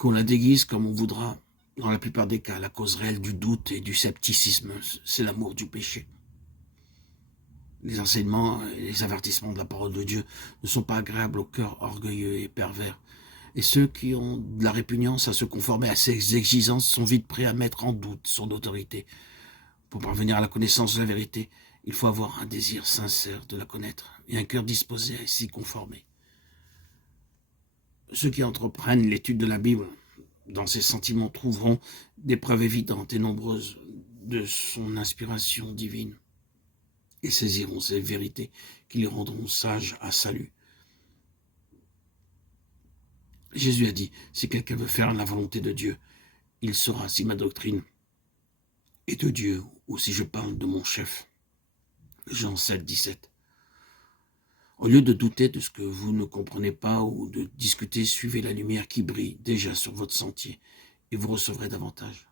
qu'on la déguise comme on voudra. Dans la plupart des cas, la cause réelle du doute et du scepticisme, c'est l'amour du péché. Les enseignements et les avertissements de la parole de Dieu ne sont pas agréables au cœur orgueilleux et pervers. Et ceux qui ont de la répugnance à se conformer à ces exigences sont vite prêts à mettre en doute son autorité. Pour parvenir à la connaissance de la vérité, il faut avoir un désir sincère de la connaître et un cœur disposé à s'y conformer. Ceux qui entreprennent l'étude de la Bible dans ces sentiments trouveront des preuves évidentes et nombreuses de son inspiration divine et saisiront ces vérités qui les rendront sages à salut. Jésus a dit, si quelqu'un veut faire la volonté de Dieu, il saura si ma doctrine est de Dieu ou si je parle de mon chef. Jean 7, 17. Au lieu de douter de ce que vous ne comprenez pas ou de discuter, suivez la lumière qui brille déjà sur votre sentier et vous recevrez davantage.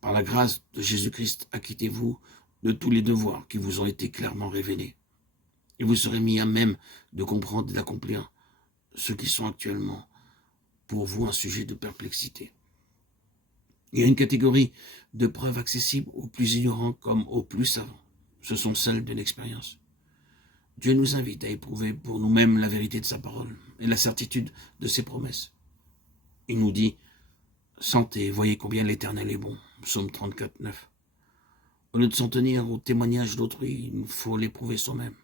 Par la grâce de Jésus-Christ, acquittez-vous de tous les devoirs qui vous ont été clairement révélés et vous serez mis à même de comprendre et d'accomplir ceux qui sont actuellement pour vous un sujet de perplexité. Il y a une catégorie de preuves accessibles aux plus ignorants comme aux plus savants. Ce sont celles de l'expérience. Dieu nous invite à éprouver pour nous-mêmes la vérité de sa parole et la certitude de ses promesses. Il nous dit, sentez, voyez combien l'Éternel est bon. Psaume 34, 9. Au lieu de s'en tenir au témoignage d'autrui, il faut l'éprouver soi-même.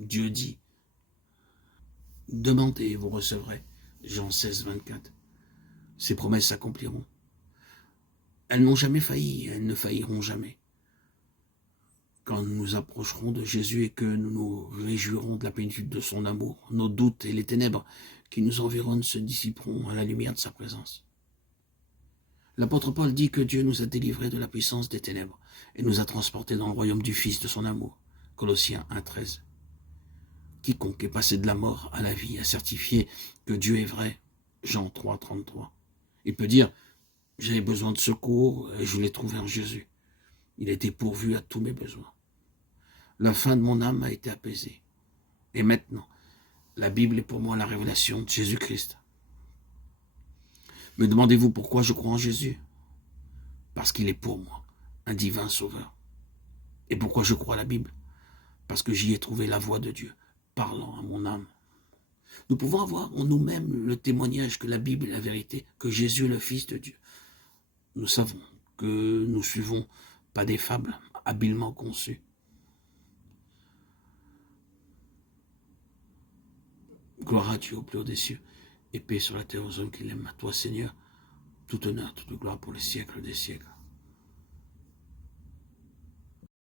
Dieu dit, demandez et vous recevrez. Jean 16, 24. Ces promesses s'accompliront. Elles n'ont jamais failli, elles ne failliront jamais. Quand nous nous approcherons de Jésus et que nous nous réjouirons de la plénitude de son amour, nos doutes et les ténèbres qui nous environnent se dissiperont à la lumière de sa présence. L'apôtre Paul dit que Dieu nous a délivrés de la puissance des ténèbres et nous a transportés dans le royaume du Fils de son amour. Colossiens 1, 13. Quiconque est passé de la mort à la vie a certifié que Dieu est vrai. Jean 3, 33. Il peut dire, j'avais besoin de secours et je l'ai trouvé en Jésus. Il a été pourvu à tous mes besoins. La fin de mon âme a été apaisée. Et maintenant, la Bible est pour moi la révélation de Jésus-Christ. Me demandez-vous pourquoi je crois en Jésus? Parce qu'il est pour moi, un divin sauveur. Et pourquoi je crois à la Bible? Parce que j'y ai trouvé la voix de Dieu, parlant à mon âme. Nous pouvons avoir en nous-mêmes le témoignage que la Bible est la vérité, que Jésus est le Fils de Dieu. Nous savons que nous suivons pas des fables habilement conçues. Gloire à Dieu au plus haut des cieux, et paix sur la terre aux hommes qui l'aiment. À toi, Seigneur, tout honneur, toute gloire pour les siècles des siècles.